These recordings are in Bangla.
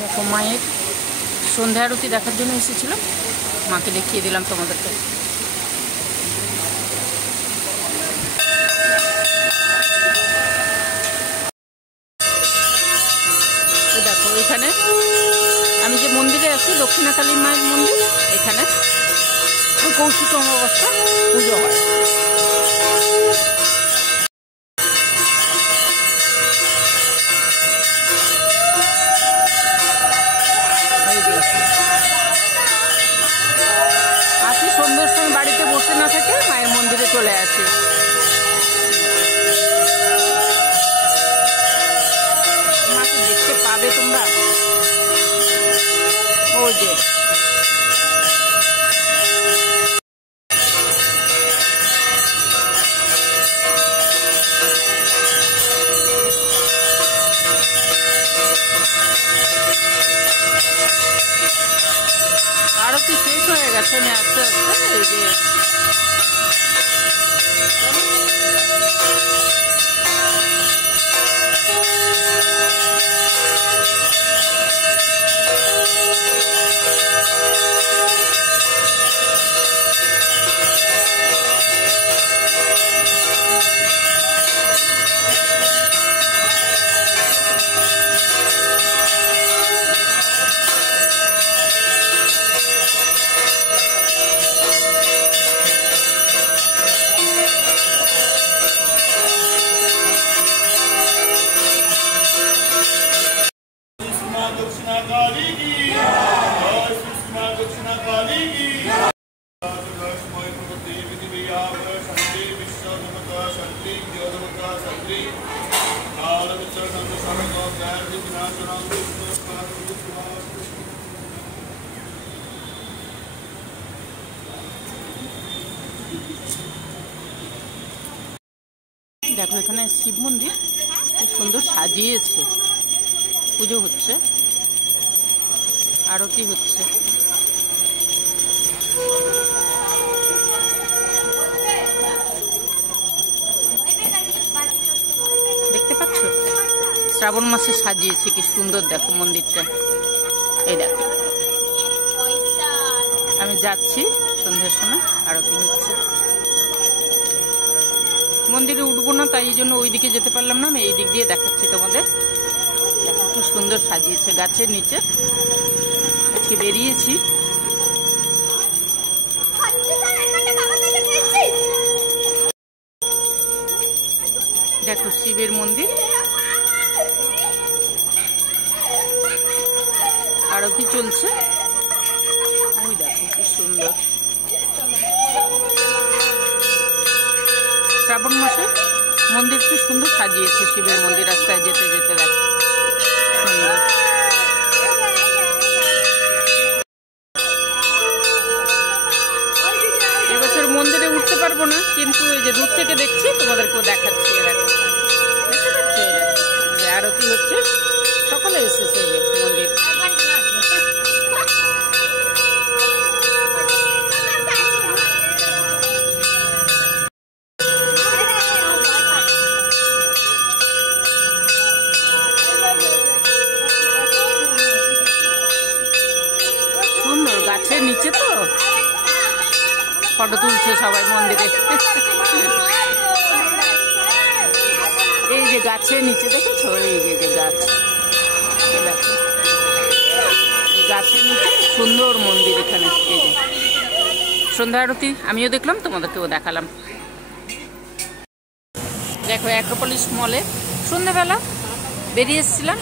দেখো মায়ের সন্ধ্যা আরতি দেখার জন্য এসেছিলাম, মাকে দেখিয়ে দিলাম তোমাদেরকে। দেখো এখানে আমি যে মন্দিরে আছি, দক্ষিণাকালী মায়ের মন্দির, এখানে কৌশিক অমাবস্যা পুজো হয়। আসি সন্ধ্যের সময়, বাড়িতে বসে না থেকে মায়ের মন্দিরে চলে আসি। মাকে দেখতে পাবে তোমরা, ওই যে আরতি শেষ হয়ে গেছে। আমি আস্তে আস্তে এই যে দেখো এখানে শিব মন্দির খুব সুন্দর সাজিয়েছে, পুজো হচ্ছে, আরতি হচ্ছে। দেখতে পাচ্ছ শ্রাবণ মাসে সাজিয়েছে কি সুন্দর, দেখো মন্দিরটা। এই দেখো আমি যাচ্ছি সন্ধ্যের সময়, আরতি হচ্ছে। মন্দিরে উঠবো না, তাই জন্য ওইদিকে যেতে পারলাম না, আমি এই দিক দিয়ে দেখাচ্ছি তোমাদের। দেখো খুব সুন্দর সাজিয়েছে, গাছের নিচে আজকে বেরিয়েছি। দেখো শিবের মন্দির, আরতি চলছে। ওই দেখো কি সুন্দর, শ্রাবণ মাসে মন্দির কি সুন্দর সাজিয়েছে শিবের মন্দির। রাস্তায় যেতে যেতে দেখো সুন্দর। এবছর মন্দিরে উঠতে পারবো না, কিন্তু এই যে দূর থেকে দেখছি তোমাদেরকেও দেখাচ্ছি। দেখতে পাচ্ছি যে আরতি হচ্ছে, সকলে এসেছে এই যে মন্দির। গাছের নিচে তো ফটো তুলছে সবাই মন্দিরে। এই যে গাছের নিচে দেখেছো, এই যে গাছ, গাছের নিচে সুন্দর মন্দির এখানে। এই যে সন্ধ্যা আরতি আমিও দেখলাম, তোমাদেরকেও দেখালাম। দেখো অ্যাক্রোপলিস মলে সন্ধ্যাবেলা বেরিয়ে এসেছিলাম,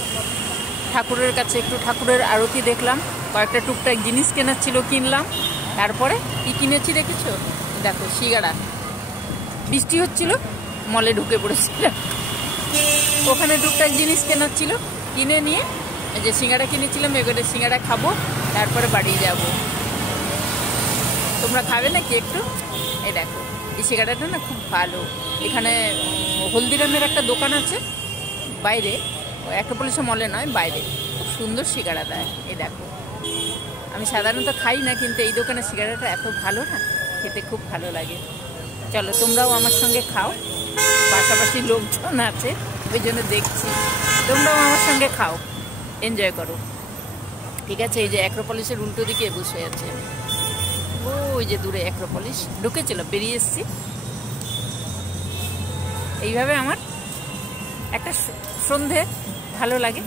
ঠাকুরের কাছে একটু ঠাকুরের আরতি দেখলাম, কয়েকটা টুকটাক জিনিস কেনার ছিল কিনলাম। তারপরে কি কিনেছি দেখেছো, দেখো সিঙ্গাড়া। বৃষ্টি হচ্ছিল, মলে ঢুকে পড়েছিলাম, ওখানে টুকটাক জিনিস কেনার ছিল, কিনে নিয়ে এই যে সিঙ্গাড়া কিনেছিলাম, এবারে সিঙ্গাড়া খাবো, তারপরে বাড়ি যাব। তোমরা খাবে নাকি একটু? এই দেখো এই সিঙ্গাড়াটা না খুব ভালো। এখানে হলদিরামের একটা দোকান আছে বাইরে, অ্যাক্রোপলিস মলে নয়, বাইরে, খুব সুন্দর সিঙ্গাড়া দেয়। এই দেখো আমি সাধারণত খাই না, কিন্তু এই দোকানের সিঙ্গাড়াটা এত ভালো না, খেতে খুব ভালো লাগে। চলো তোমরাও আমার সঙ্গে খাও, পাশাপাশি লোকজন আছে ওই জন্য দেখছি, তোমরাও আমার সঙ্গে খাও, এনজয় করো। ঠিক আছে, এই যে অ্যাক্রোপলিসের উল্টো দিকে বসে আছে, ওই যে দূরে অ্যাক্রোপলিস। ঢুকেছিল, বেরিয়ে এসছি। এইভাবে আমার একটা সন্ধে ভালো লাগে,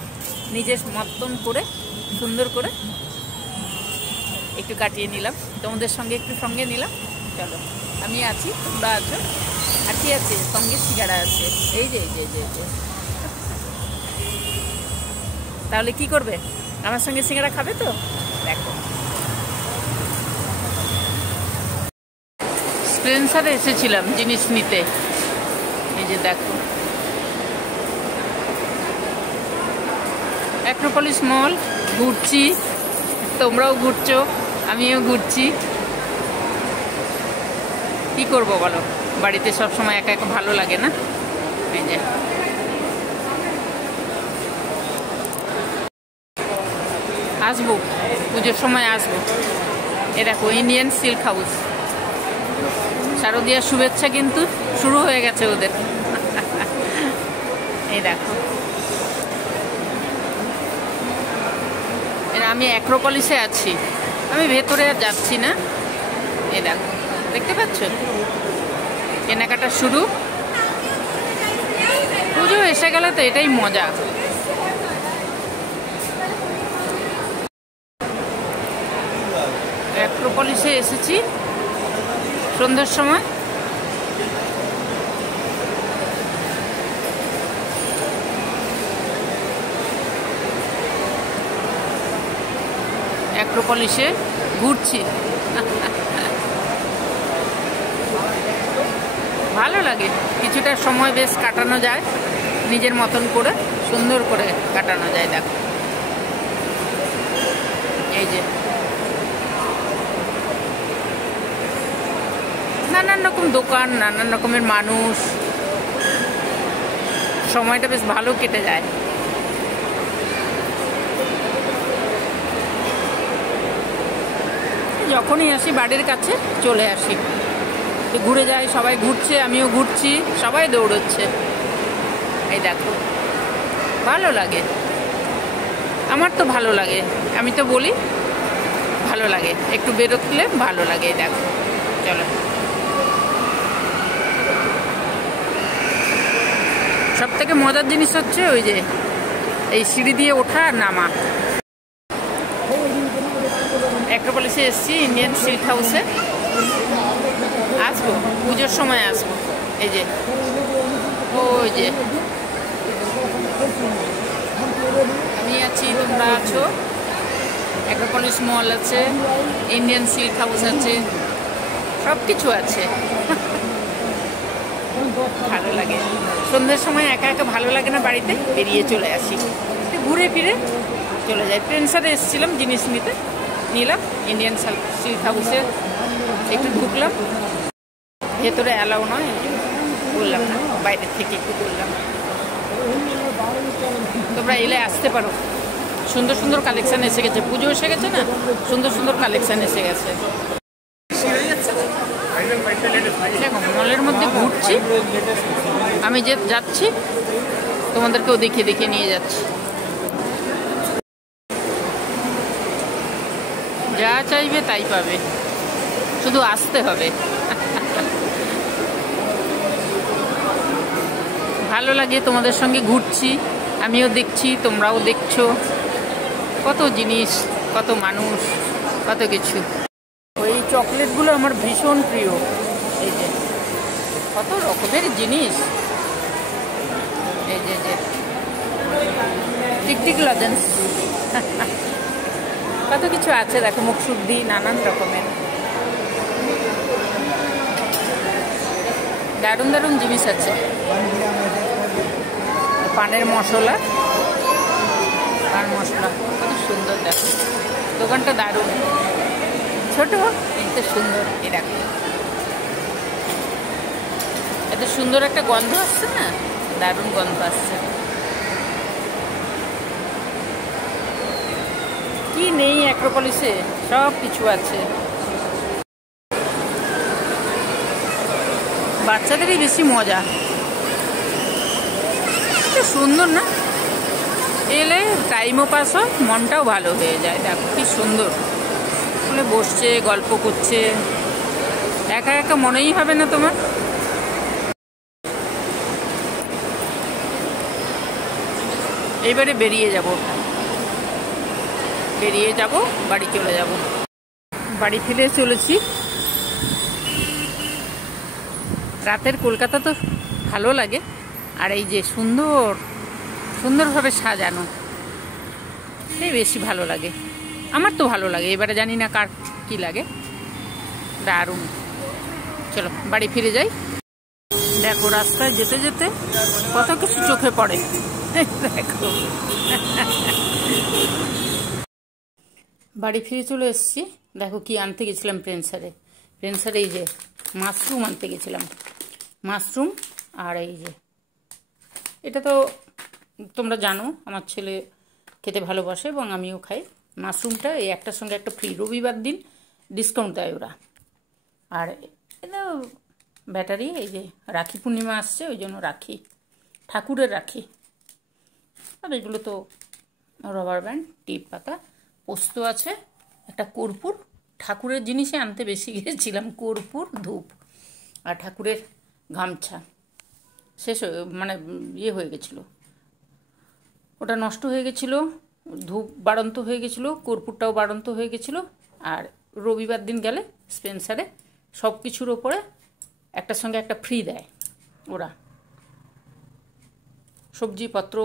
নিজের মতন করে সুন্দর করে একটু কাটিয়ে নিলাম, তোমাদের সঙ্গে একটু সঙ্গে নিলাম। চলো, আমি আছি, তোমরা আছো, আর কি আছে সঙ্গে? সিঙ্গাড়া আছে, এই যে এই যে এই যে। তাহলে কি করবে? আমার সঙ্গে সিঙ্গাড়া খাবে তো? দেখো, স্পেন্সারে এসেছিলাম জিনিস নিতে, এই যে দেখো অ্যাক্রোপলিস মল ঘুরছি, তোমরাও ঘুরছো, আমিও ঘুরছি। কি করবো বলো, বাড়িতে সব সময় একা একা ভালো লাগে না। এই যে আসবো, পুজোর সময় আসবো। এ দেখো ইন্ডিয়ান সিল্ক হাউস, শারদীয়ার শুভেচ্ছা কিন্তু শুরু হয়ে গেছে ওদের। এই দেখো, আমি অ্যাক্রোপলিসে আছি, আমি ভেতরে আর যাচ্ছি না। এই দেখো, দেখতে পাচ্ছ কেনাকাটা শুরু। পুজো এসে গেলে তো এটাই মজা। অ্যাক্রোপলিসে এসেছি সন্ধ্যার সময়। অ্যাক্রোপলিসে ঘুরছি, ভালো লাগে, কিছুটা সময় বেশ কাটানো যায়, নিজের মতন করে সুন্দর করে কাটানো যায়। দেখো এই যে নানান রকম দোকান, নানান রকমের মানুষ, সময়টা বেশ ভালো কেটে যায়। যখনই আসি বাড়ির কাছে চলে আসি, ঘুরে যাই, সবাই ঘুরছে, আমিও ঘুরছি, সবাই দৌড়চ্ছে। এই দেখো, ভালো লাগে, আমার তো ভালো লাগে, আমি তো বলি ভালো লাগে, একটু বেরোতলে ভালো লাগে। দেখো, চলো, সব থেকে মজার জিনিস হচ্ছে ওই যে এই সিঁড়ি দিয়ে ওঠা আর নামা। অ্যাক্রোপলিসে এসছি, ইন্ডিয়ান সিল্ক হাউসে আসবো, পুজোর সময় আসবো। এই যে ওই যে আমি আছি, তোমরা আছো। অ্যাক্রোপলিস মল আছে, ইন্ডিয়ান সিল্ক হাউস আছে, সব কিছু আছে। ভালো লাগে, সন্ধ্যের সময় একা একা ভালো লাগে না, বাড়িতে বেরিয়ে চলে আসি, ঘুরে ফিরে চলে যাই। প্রেন্সারে এসেছিলাম জিনিস নিতে, নিলাম। ইন্ডিয়ান সিল্ক হাউসে একটু ঢুকলাম, ভেতরে অ্যালাউ নয়, বললাম না, বাইরের থেকে একটু করলাম। তোমরা এলে আসতে পারো, সুন্দর সুন্দর কালেকশান এসে গেছে, পুজো এসে গেছে না, সুন্দর সুন্দর কালেকশান এসে গেছে। দেখো, মলের মধ্যে ঘুরছি, আমি যে যাচ্ছি তোমাদেরকেও দেখিয়ে দেখিয়ে নিয়ে যাচ্ছি। যা চাইবে তাই পাবে, শুধু আসতে হবে। ভালো লাগে, তোমাদের সঙ্গে ঘুরছি, আমিও দেখছি, তোমরাও দেখছো, কত জিনিস, কত মানুষ, কত কিছু। ওই চকলেটগুলো আমার ভীষণ প্রিয়। এই যে কত রকমের জিনিস, এই যে টিকটিক লজেন্স, কত কিছু আছে। দেখো, মুখশুদ্ধি, নানান রকমের দারুণ দারুণ জিনিস আছে। পানের মশলা, পান মশলা কত সুন্দর। দেখো, দোকানটা দারুণ, ছোট কিন্তু সুন্দর। এই দেখো, এত সুন্দর একটা গন্ধ আসছে না, দারুণ গন্ধ আসছে। কি নেই অ্যাক্রোপলিসে, সব কিছু আছে। বাচ্চাদেরই বেশি মজা, সুন্দর না? এলে টাইমও পাস হয়, মনটাও ভালো হয়ে যায়। দেখো কি সুন্দর বলে বসছে, গল্প করছে, একা একা মনেই হবে না তোমার। এইবারে বেরিয়ে যাব, বাড়ি চলে যাব। বাড়ি ফিরে চলেছি। রাতের কলকাতা তো ভালো লাগে, আর এই যে সুন্দরভাবে সাজানো, এই বেশি ভালো লাগে। আমার তো ভালো লাগে, এবারে জানি না কার কি লাগে। দারুণ। চলো বাড়ি ফিরে যাই। দেখো রাস্তায় যেতে যেতে কত কিছু চোখে পড়ে। দেখো বাড়ি ফিরে চলে এসেছি। দেখো কি আনতে গেছিলাম প্রেনসারে। এই যে মাশরুম আনতে গেছিলাম, মাশরুম। আর এই যে এটা তো তোমরা জানো, আমার ছেলে খেতে ভালোবাসে এবং আমিও খাই। মাশরুমটা এই একটার সঙ্গে একটা ফ্রি, রবিবার দিন ডিসকাউন্ট দেয় ওরা। আর এটা ব্যাটারি, এই যে রাখি পূর্ণিমা আসছে ওই জন্য রাখি, ঠাকুরের রাখি। আর এগুলো তো রবার ব্যান্ড, টিপ পাতা, পোস্ত আছে, একটা কর্পূর। ঠাকুরের জিনিসে আনতে বেশি গিয়েছিলাম, কর্পূর, ধূপ আর ঠাকুরের গামছা শেষ মানে ইয়ে হয়ে গেছিলো, ওটা নষ্ট হয়ে গেছিলো। ধূপ বাড়ন্ত হয়ে গেছিলো, কর্পূরটাও বাড়ন্ত হয়ে গেছিলো। আর রবিবার দিন গেলে স্পেন্সারে সব কিছুর ওপরে একটার সঙ্গে একটা ফ্রি দেয় ওরা, সবজিপত্র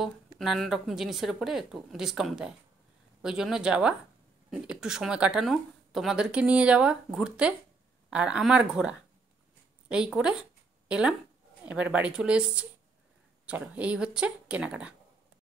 নানান রকম জিনিসের উপরে একটু ডিসকাউন্ট দেয়। ওই জন্য যাওয়া, একটু সময় কাটানো, তোমাদেরকে নিয়ে যাওয়া ঘুরতে, আর আমার ঘোরা, এই করে এলাম। এবার বাড়ি চলে এসেছি। চলো এই হচ্ছে কেনাকাটা।